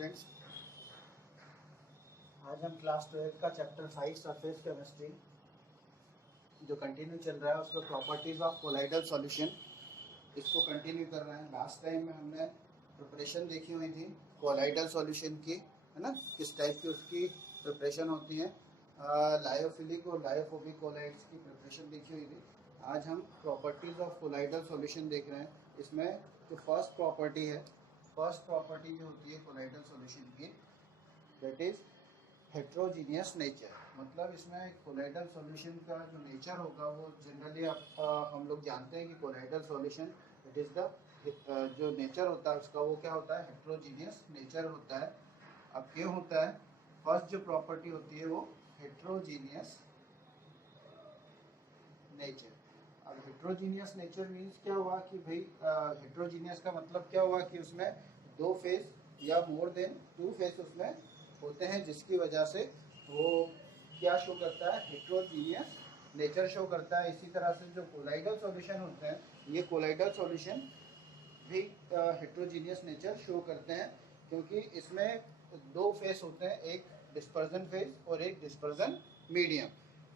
Students, आज हम class 12 का चैप्टर 5 सरफेस केमिस्ट्री जो कंटिन्यू चल रहा है उसका प्रॉपर्टीज ऑफ कोलाइडल सॉल्यूशन इसको कंटिन्यू कर रहे हैं। लास्ट टाइम में हमने प्रिपरेशन देखी हुई थी कोलाइडल सॉल्यूशन की, है ना, किस टाइप की उसकी प्रिपरेशन होती है। लायोफिलिक और लायोफोबिक कोलाइड्स की प्रिपरेशन देखी हुई थी। आज हम प्रॉपर्टीज ऑफ कोलाइडल सॉल्यूशन देख रहे हैं। इसमें जो फर्स्ट प्रॉपर्टी जो होती है कोलाइडल सॉल्यूशन की, दैट इज हेट्रोजीनियस नेचर। मतलब इसमें कोलाइडल सॉल्यूशन का जो नेचर होगा वो जनरली हम लोग जानते हैं कि colloidal solution it is the जो नेचर होता है उसका वो क्या होता है, हेट्रोजीनियस नेचर होता है। अब क्यों होता है? फर्स्ट जो प्रॉपर्टी होती है वो हेट्रोजीनियस नेचर। अब हेट्रोजीनियस नेचर मीन्स क्या हुआ कि भाई हेट्रोजीनियस का मतलब क्या हुआ कि उसमें दो फेस या मोर देन टू फेस उसमें होते हैं, जिसकी वजह से वो क्या शो करता है, हेट्रोजीनियस नेचर शो करता है। इसी तरह से जो कोलाइडल सॉल्यूशन होते हैं, ये कोलाइडल सॉल्यूशन भी हेट्रोजीनियस नेचर शो करते हैं, क्योंकि इसमें दो फेस होते हैं, एक डिस्पर्जन फेस और एक डिस्पर्जन मीडियम।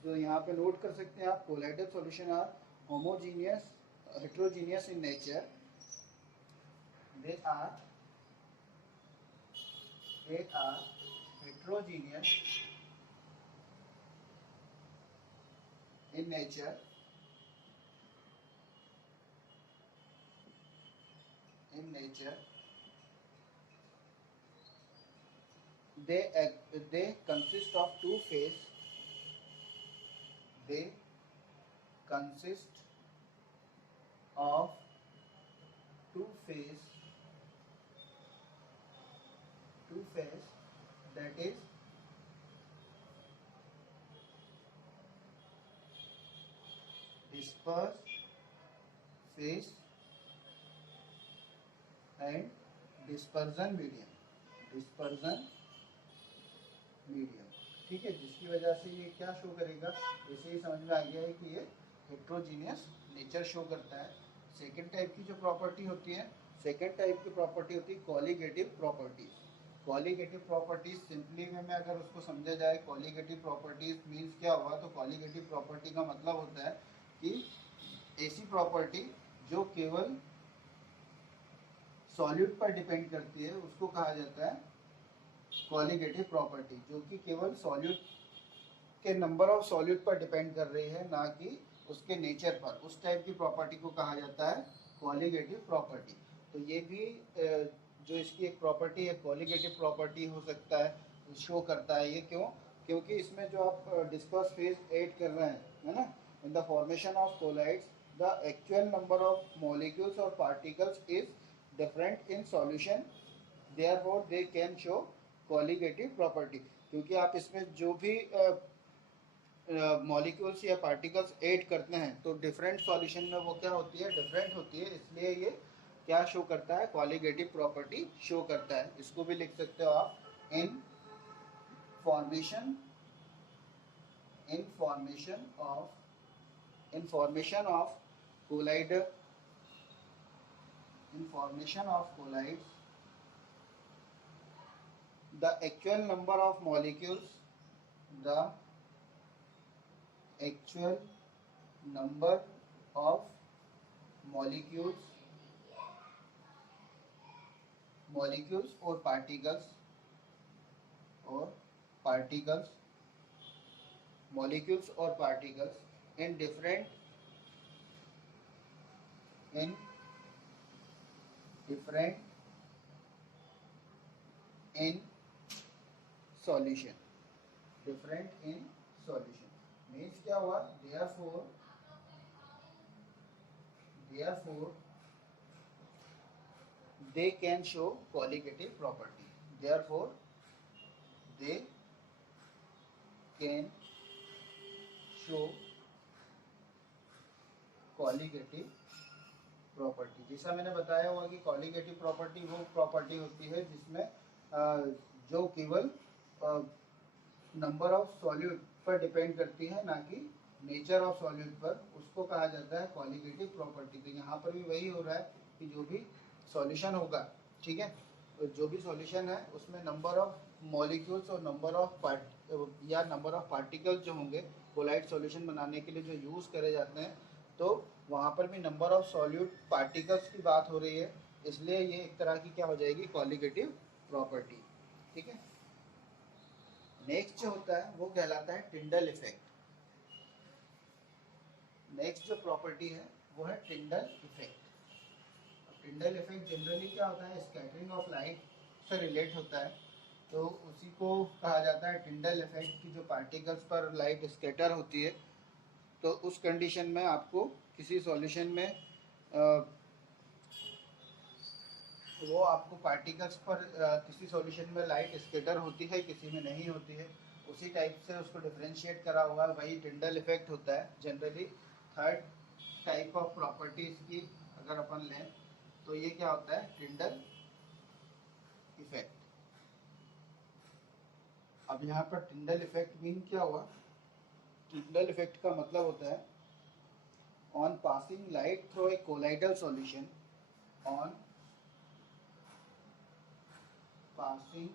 तो यहाँ पे नोट कर सकते हैं आप, colloidal solution are homogeneous heterogeneous in nature, they are heterogeneous in nature, they consist of two phase, they consist of two phase that is dispersed phase and dispersion medium, ठीक है। जिसकी वजह से ये क्या शो करेगा, इसे ही समझ में आ गया है कि ये हेट्रोजीनियस नेचर शो करता है। सेकेंड टाइप की जो प्रॉपर्टी होती है, colligative properties. Colligative properties simply way में अगर उसको समझा जाए, कॉलीगेटिव प्रॉपर्टीज मीन्स क्या हुआ, तो कॉलीगेटिव प्रॉपर्टी का मतलब होता है कि ऐसी प्रॉपर्टी जो केवल सॉल्यूट पर डिपेंड करती है उसको कहा जाता है कॉलीगेटिव प्रॉपर्टी, जो कि केवल सॉल्यूट के नंबर ऑफ सॉल्यूट पर डिपेंड कर रही है, ना कि उसके नेचर पर। उस टाइप की प्रॉपर्टी को कहा जाता है कॉलीगेटिव प्रॉपर्टी। तो ये भी जो इसकी एक प्रॉपर्टी है, कॉलीगेटिव प्रॉपर्टी हो सकता है, शो करता है। ये क्यों? क्योंकि इसमें जो आप डिस्पर्स फेज ऐड कर रहे हैं, है ना, in the formation of colloids the actual number of molecules और particles is different in solution, therefore they can show colligative property. क्योंकि आप इसमें जो भी मॉलिक्यूल्स या पार्टिकल्स ऐड करते हैं तो डिफरेंट सॉल्यूशन में वो क्या होती है, डिफरेंट होती है, इसलिए ये क्या शो करता है, कॉलीगेटिव प्रॉपर्टी शो करता है। इसको भी लिख सकते हो आप, in formation of collides the actual number of molecules or particles in different in solution, means क्या हुआ, therefore they can show colligative property, therefore they can show colligative property. जैसा मैंने बताया हुआ कि कॉलीगेटिव प्रॉपर्टी वो प्रॉपर्टी होती है जिसमें जो केवल नंबर ऑफ सॉल्यूट पर डिपेंड करती है, ना कि नेचर ऑफ सॉल्यूट पर, उसको कहा जाता है कॉलीगेटिव प्रॉपर्टी। तो यहाँ पर भी वही हो रहा है कि जो भी सॉल्यूशन होगा, ठीक है, जो भी सॉल्यूशन है उसमें नंबर ऑफ मॉलिक्यूल्स और नंबर ऑफ पार्टिकल्स जो होंगे कोलाइड सॉल्यूशन बनाने के लिए जो यूज़ करे जाते हैं, तो वहाँ पर भी नंबर ऑफ सॉल्यूट पार्टिकल्स की बात हो रही है, इसलिए ये एक तरह की क्या हो जाएगी, क्वालिटेटिव प्रॉपर्टी। ठीक है। नेक्स्ट जो होता है वो कहलाता है टिंडल इफेक्ट। नेक्स्ट जो प्रॉपर्टी है वो है Tyndall effect. Tyndall effect generally क्या होता है, स्कैटरिंग ऑफ लाइट से रिलेट होता है, तो उसी को कहा जाता है टिंडल इफेक्ट की। जो पार्टिकल्स पर लाइट स्कैटर होती है, तो उस कंडीशन में आपको किसी सॉल्यूशन में वो आपको पार्टिकल्स पर किसी सॉल्यूशन में लाइट स्कैटर होती है, किसी में नहीं होती है, उसी टाइप से उसको डिफरेंशिएट करा हुआ है, वही टिंडल इफेक्ट होता है। Generally third type of properties की अगर अपन लें तो ये क्या होता है, टिंडल इफेक्ट। अब यहाँ पर टिंडल इफेक्ट मीन क्या हुआ, टिंडल इफेक्ट का मतलब होता है on passing light through a colloidal solution, on passing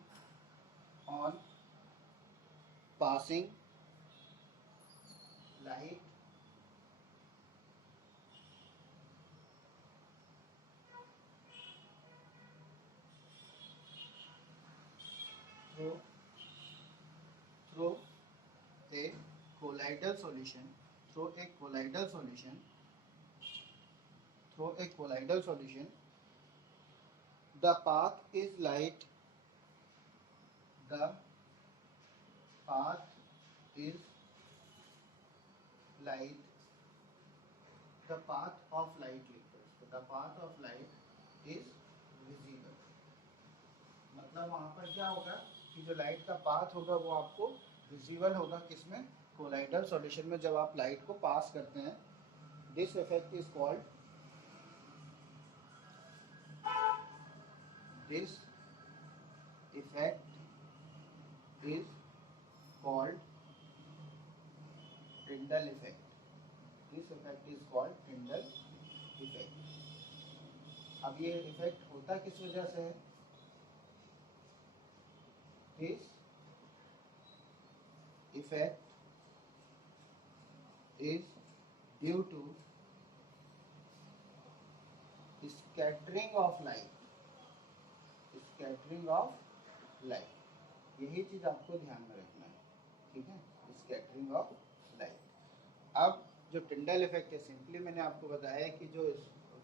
on passing light through a colloidal solution, through a colloidal solution, through a colloidal solution, the path is light, the path is light, the path of light लिखते हैं, the path of light is visible। मतलब वहाँ पर क्या होगा कि जो light का पाथ होगा वो आपको विजिबल होगा, किसमें, कोलाइडल सॉल्यूशन में जब आप लाइट को पास करते हैं। This effect is called, this effect is called Tyndall effect, this effect is called Tyndall effect. अब ये इफेक्ट होता किस वजह से है, this effect is due to scattering of light, scattering of light, यही चीज आपको ध्यान में रखना है। ठीक है, स्कैटरिंग ऑफ लाइट। अब जो टिंडल इफेक्ट है, सिंपली मैंने आपको बताया कि जो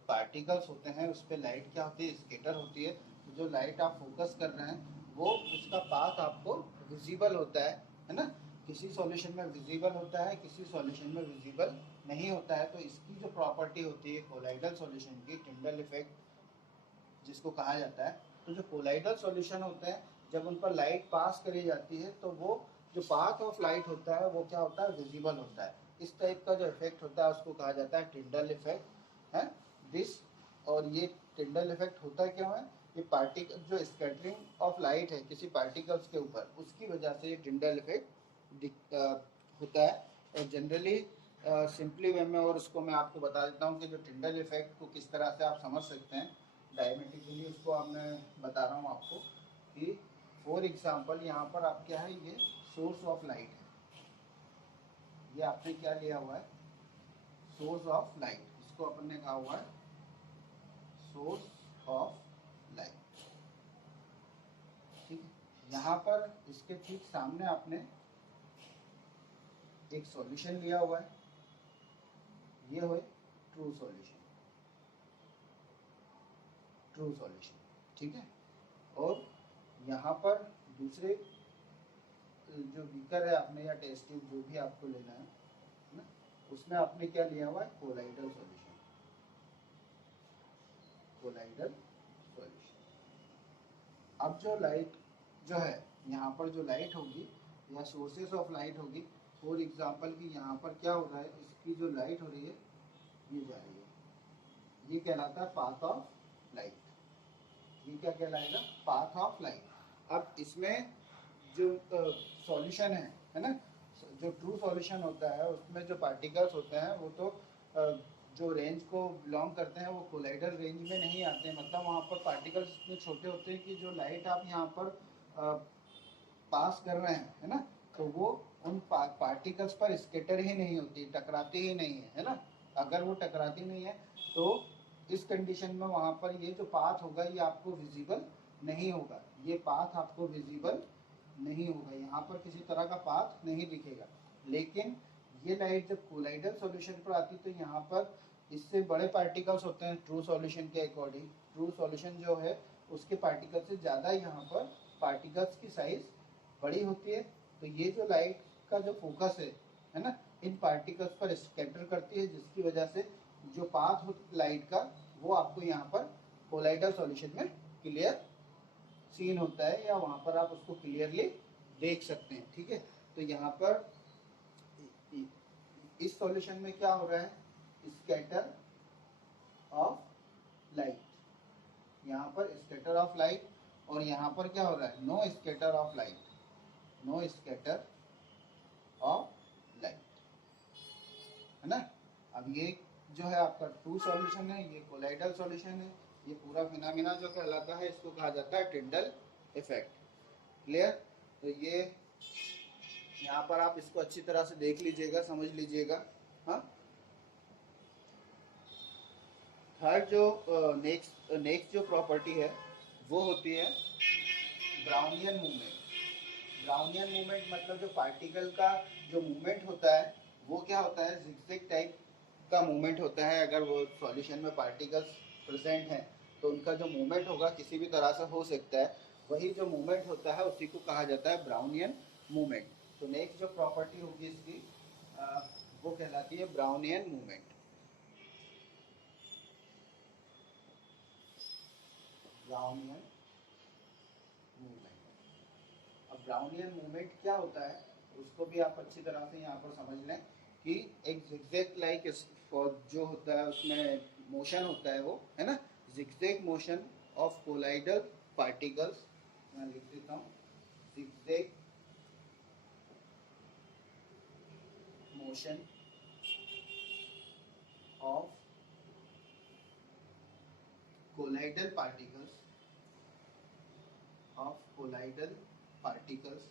पार्टिकल्स होते हैं उस पर लाइट क्या होती है, स्कैटर होती है। तो जो लाइट आप फोकस कर रहे हैं वो उसका पाथ आपको विजिबल होता है ना। किसी सॉल्यूशन में विजिबल होता है, किसी सॉल्यूशन में विजिबल नहीं होता है। तो इसकी जो प्रॉपर्टी होती है कोलाइडल सॉल्यूशन की, टिंडल इफेक्ट जिसको कहा जाता है। तो जो कोलाइडल सॉल्यूशन होते हैं जब उन पर लाइट पास करी जाती है तो वो जो पाथ ऑफ लाइट होता है वो क्या होता है, विजिबल होता है। इस टाइप का जो इफेक्ट होता है उसको कहा जाता है टिंडल इफेक्ट है। दिस, और ये टिंडल इफेक्ट होता क्यों है, ये पार्टिकल जो स्कैटरिंग ऑफ लाइट है किसी पार्टिकल्स के ऊपर, उसकी वजह से ये टिंडल इफेक्ट होता है। और जनरली सिंपली वे में, और उसको मैं आपको बता देता हूँ कि जो टिंडल इफेक्ट को किस तरह से आप समझ सकते हैं डायमेट्रिकली, उसको अब मैं बता रहा हूँ आपको कि फॉर एग्जांपल यहाँ पर आप क्या है, ये सोर्स ऑफ लाइट है, ये आपने क्या लिया हुआ है, सोर्स ऑफ लाइट, इसको अपन ने कहा हुआ है सोर्स ऑफ लाइट। ठीक है, यहाँ पर इसके ठीक सामने आपने एक सॉल्यूशन लिया हुआ है, ये हो ट्रू सॉल्यूशन, ट्रू सॉल्यूशन। ठीक है, और यहाँ पर दूसरे जो बीकर है आपने या टेस्ट ट्यूब जो भी आपको लेना है ना, उसमें आपने क्या लिया हुआ है, कोलाइडल सॉल्यूशन, कोलाइडल सॉल्यूशन। अब जो लाइट जो है यहाँ पर जो लाइट होगी या सोर्सेस ऑफ लाइट होगी, फॉर एग्जांपल कि यहाँ पर क्या हो रहा है, इसकी जो लाइट हो रही है ये जा रही है, ये कहलाता है पाथ ऑफ लाइट। ये क्या कहलाएगा, पाथ ऑफ लाइट। अब इसमें जो सॉल्यूशन है ना, जो ट्रू सॉल्यूशन होता है उसमें जो पार्टिकल्स होते हैं वो तो जो रेंज को बिलोंग करते हैं वो कोलाइडल रेंज में नहीं आते हैं, मतलब वहाँ पर पार्टिकल्स इतने छोटे होते हैं कि जो लाइट आप यहाँ पर पास कर रहे हैं, है ना, तो वो उन पार्टिकल्स पर स्केटर ही नहीं होती, टकराती ही नहीं है ना। अगर वो टकराती नहीं है तो इस कंडीशन में वहाँ पर ये जो पाथ होगा ये आपको विजिबल नहीं होगा, ये पाथ आपको विजिबल नहीं होगा, यहाँ पर किसी तरह का पाथ नहीं दिखेगा। लेकिन ये लाइट जब कोलाइडल सॉल्यूशन पर आती तो यहाँ पर इससे बड़े पार्टिकल्स होते हैं ट्रू सॉल्यूशन के अकॉर्डिंग। ट्रू सॉल्यूशन जो है उसके पार्टिकल से ज़्यादा यहाँ पर पार्टिकल्स की साइज बड़ी होती है। तो ये जो लाइट का जो फोकस है ना, इन पार्टिकल्स पर स्कैटर करती है, जिसकी वजह से जो पाथ हो लाइट का वो आपको यहाँ पर कोलाइडल सॉल्यूशन में क्लियर सीन होता है, या वहाँ पर आप उसको क्लियरली देख सकते हैं। ठीक है, तो यहाँ पर इस सॉल्यूशन में क्या हो रहा है, स्कैटर ऑफ लाइट, यहाँ पर स्कैटर ऑफ लाइट, और यहाँ पर क्या हो रहा है, no scatter of light, no scatter of light, है ना। अब ये जो है आपका ट्रू सॉल्यूशन है, ये कोलाइडल सॉल्यूशन है, ये पूरा फिनोमेना जो कहलाता है इसको कहा जाता है टिंडल इफेक्ट। क्लियर। तो ये यहाँ पर आप इसको अच्छी तरह से देख लीजिएगा, समझ लीजिएगा। हाँ, थर्ड जो नेक्स्ट जो प्रॉपर्टी है वो होती है ब्राउनियन मूवमेंट। ब्राउनियन मूवमेंट मतलब जो पार्टिकल का जो मूवमेंट होता है वो क्या होता है, जिगजैग टाइप का मूवमेंट होता है। अगर वो सॉल्यूशन में पार्टिकल्स प्रेजेंट हैं तो उनका जो मूवमेंट होगा किसी भी तरह से हो सकता है, वही जो मूवमेंट होता है उसी को कहा जाता है ब्राउनियन मूवमेंट। तो नेक्स्ट जो प्रॉपर्टी होगी इसकी वो कहलाती है ब्राउनियन मूवमेंट। Brownian movement. अब ब्राउनियन मूवमेंट क्या होता है उसको भी आप अच्छी तरह से यहाँ पर समझ लें कि एक जिगजैग लाइक जो होता है उसमें मोशन होता है वो, है ना, zigzag motion of colloidal particles. मैं लिख देता हूँ, zigzag motion of colloidal particles, of collider particles,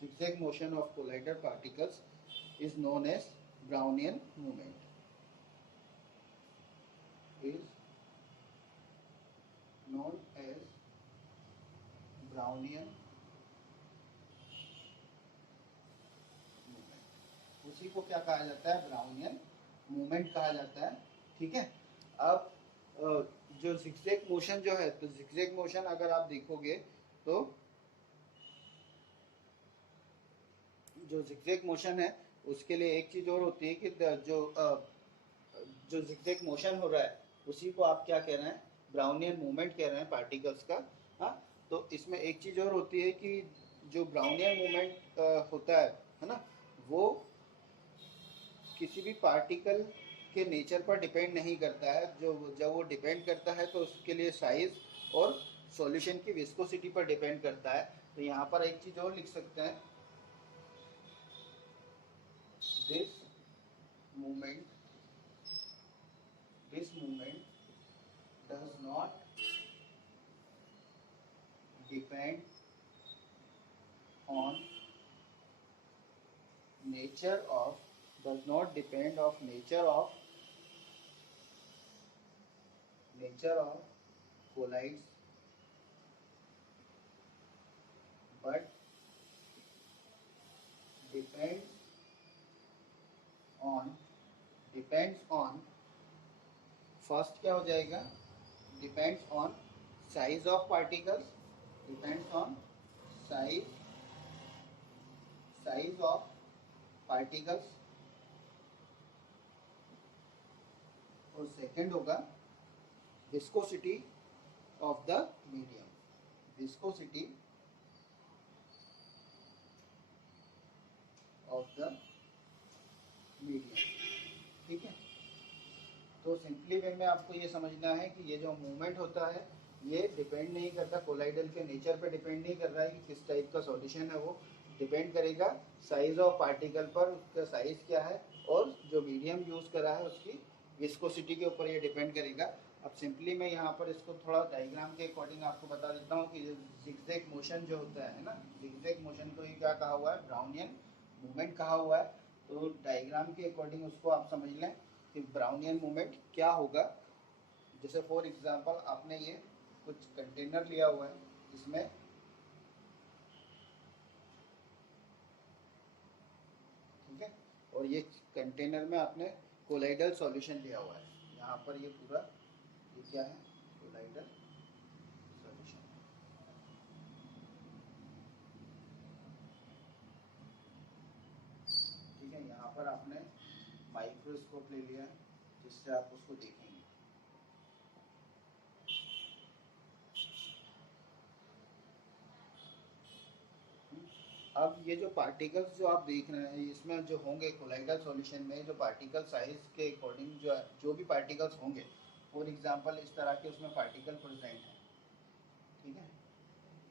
zigzag motion of collider particles is known as Brownian movement, is known as Brownian movement। उसी को क्या कहा जाता है, ब्राउनियन मूवमेंट कहा जाता है। ठीक है। अब जो जिगजैग मोशन जो है, तो जिगजैग मोशन अगर आप देखोगे तो जो जिगजैग मोशन है उसके लिए एक चीज और होती है कि जो जिगजैग मोशन हो रहा है उसी को आप क्या कह रहे हैं, ब्राउनियन मूवमेंट कह रहे हैं पार्टिकल्स का। हाँ, तो इसमें एक चीज और होती है कि जो ब्राउनियन मूवमेंट होता है ना, वो किसी भी पार्टिकल के नेचर पर डिपेंड नहीं करता है। जो जब वो डिपेंड करता है तो उसके लिए साइज और सॉल्यूशन की विस्कोसिटी पर डिपेंड करता है। तो यहाँ पर एक चीज और लिख सकते हैं, this movement does not depend on nature of colloids, but depends on first क्या हो जाएगा, depends on size of particles, depends on size of particles, और सेकंड होगा viscosity of the medium, viscosity of the medium. ठीक है। तो simply way में आपको ये समझना है कि ये जो मूवमेंट होता है ये डिपेंड नहीं करता, कोलाइडल के नेचर पे डिपेंड नहीं कर रहा है कि किस टाइप का सॉल्यूशन है वो, डिपेंड करेगा साइज ऑफ पार्टिकल पर, उसका साइज क्या है, और जो मीडियम यूज करा है उसकी विस्कोसिटी के ऊपर ये डिपेंड करेगा। अब सिंपली मैं यहाँ पर इसको थोड़ा डायग्राम के अकॉर्डिंग आपको बता देता हूँ कि जिगजैग मोशन जो होता है ना, जिगजैग मोशन को ये क्या कहा हुआ है, ब्राउनियन मूवमेंट कहा हुआ है। तो डायग्राम के अकॉर्डिंग उसको आप समझ लें कि ब्राउनियन मूवमेंट क्या होगा। जैसे फॉर एग्जांपल आपने ये कुछ कंटेनर लिया हुआ है जिसमें ठीक है, और ये कंटेनर में आपने कोलाइडल सॉल्यूशन लिया हुआ है। यहाँ पर ये पूरा ये क्या है, कोलाइडल सॉल्यूशन। ठीक है, यहाँ पर आपने माइक्रोस्कोप ले लिया है जिससे आप उसको देखेंगे। अब ये जो पार्टिकल्स जो आप देख रहे हैं इसमें जो होंगे कोलाइडल सॉल्यूशन में, जो पार्टिकल साइज के अकॉर्डिंग जो भी पार्टिकल्स होंगे, फॉर एग्जांपल इस तरह के उसमें पार्टिकल प्रेजेंट है। ठीक है,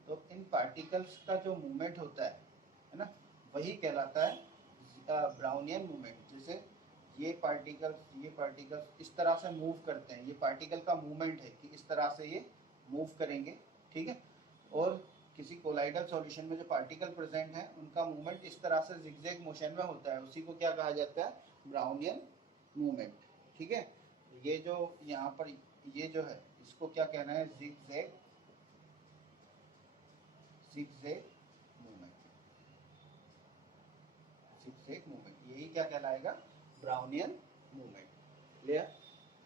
तो इन पार्टिकल्स का जो मूवमेंट होता है ना, वही कहलाता है ब्राउनियन मूवमेंट। जैसे ये पार्टिकल्स इस तरह से मूव करते हैं, ये पार्टिकल का मूवमेंट है कि इस तरह से ये मूव करेंगे। ठीक है, और किसी कोलाइडल सॉल्यूशन में जो पार्टिकल प्रेजेंट है उनका मूवमेंट इस तरह से जिगजैग मोशन में होता है, उसी को क्या कहा जाता है, ब्राउनियन मूवमेंट। ठीक है, ये जो यहाँ पर ये जो है इसको क्या कहना है, जिगजैग मूवमेंट। जिगजैग मूवमेंट यही क्या कहलाएगा, ब्राउनियन मूवमेंट। क्लियर।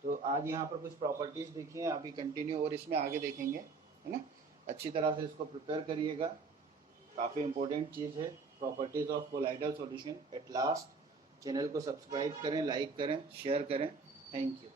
तो आज यहाँ पर कुछ प्रॉपर्टीज देखी हैं, अभी कंटिन्यू और इसमें आगे देखेंगे, है ना। अच्छी तरह से इसको प्रिपेयर करिएगा, काफ़ी इंपॉर्टेंट चीज़ है properties of colloidal solution. At last channel को सब्सक्राइब करें, लाइक करें, शेयर करें। Thank you.